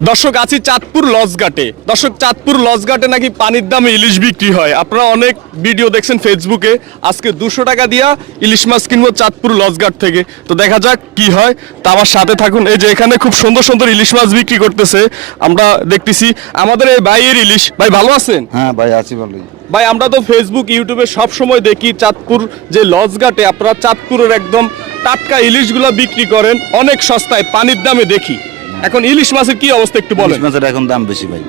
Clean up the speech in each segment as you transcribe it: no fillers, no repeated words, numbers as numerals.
দর্শক আছি চাঁদপুর লজঘাটে। দর্শক চাঁদপুর লজঘাটে নাকি পানির দামে ইলিশ বিক্রি হয়। আপনারা অনেক ভিডিও দেখছেন ফেসবুকে। আজকে 200 টাকা দিয়া ইলিশ মাছ কিনবো চাঁদপুর লজঘাট থেকে। তো দেখা যাক কি হয়। তা আমার সাথে থাকুন। এই যে এখানে খুব সুন্দর সুন্দর ইলিশ মাছ বিক্রি করতেছে, আমরা দেখতেছি। আমাদের এই ভাইয়ের ইলিশ। ভাই ভালো আছেন? হ্যাঁ ভাই আছি ভালোই। ভাই আমরা তো ফেসবুক ইউটিউবে সব সময় দেখি চাঁদপুর যে লজঘাটে আপনারা চাঁদপুরের একদম টাটকা ইলিশগুলো বিক্রি করেন অনেক সস্তায় পানির দামে দেখি। এখন ইলিশ মাছের কি অবস্থা একটু বলেন। ইলিশ মাছের এখন দাম বেশি ভাই,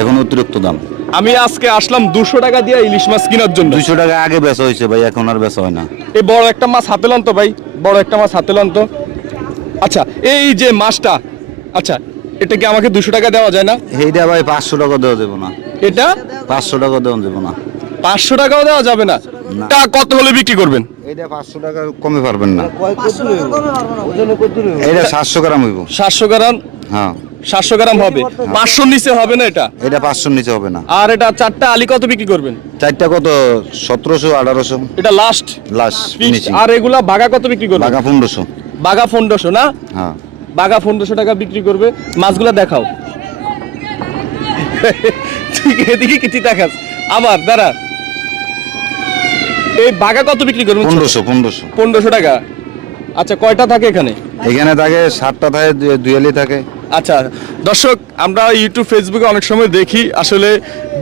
এখন অতিরিক্ত দাম। আমি আজকে আসলাম 200 টাকা দিয়ে ইলিশ মাছ কেনার জন্য। 200 টাকা আগে বেচা হয়েছে ভাই, এখন আর বেচা হয় না। এই বড় একটা মাছ হাতে লন তো ভাই, বড় একটা মাছ হাতে লন তো। আচ্ছা এই যে মাছটা, আচ্ছা এটা কি আমাকে 200 টাকা দেওয়া যায় না? এইটা ভাই 500 টাকা দেওয়া যাবে না। এটা 500 টাকা দেওয়া যাবে না। 500 টাকাও দেওয়া যাবে না? তা কত হলে বিক্রি করবেন? এইটা 500 টাকা কমে পারবেন না। এইটা 700 গ্রাম হইব। 700 গ্রাম? হ্যাঁ 700 গ্রাম হবে। 500 নিচে হবে না এটা? এটা 500 নিচে হবে না। আর এটা চারটা আলি কত বিক্রি করবেন? চারটা কত 1700 1800 এটা লাস্ট লাস্ট ফিনিশিং। আর এগুলা বাগা কত বিক্রি করবেন? টাকা 1500। বাগা 1500 না? হ্যাঁ বাগা 1500 টাকা বিক্রি করবে। মাছগুলা দেখাও। ঠিক এদিকে কিছু দেখাস আবার দাঁড়া। এই বাগা কত বিক্রি করবেন? 1500 টাকা। আচ্ছা কয়টা থাকে এখানে? এখানে থাকে 7টা থাকে, দুয়ালি থাকে। আচ্ছা দর্শক আমরা ইউটিউব ফেসবুকে অনেক সময় দেখি আসলে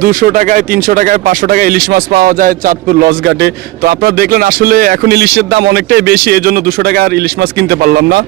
200 টাকায় 300 টাকায় 500 টাকায় ইলিশ মাছ পাওয়া যায় চাঁদপুর লজঘাটে। তো আপনারা দেখলেন আসলে এখন ইলিশের দাম অনেকটাই বেশি, এই জন্য 200 টাকা আর ইলিশ মাছ কিনতে পারলাম না।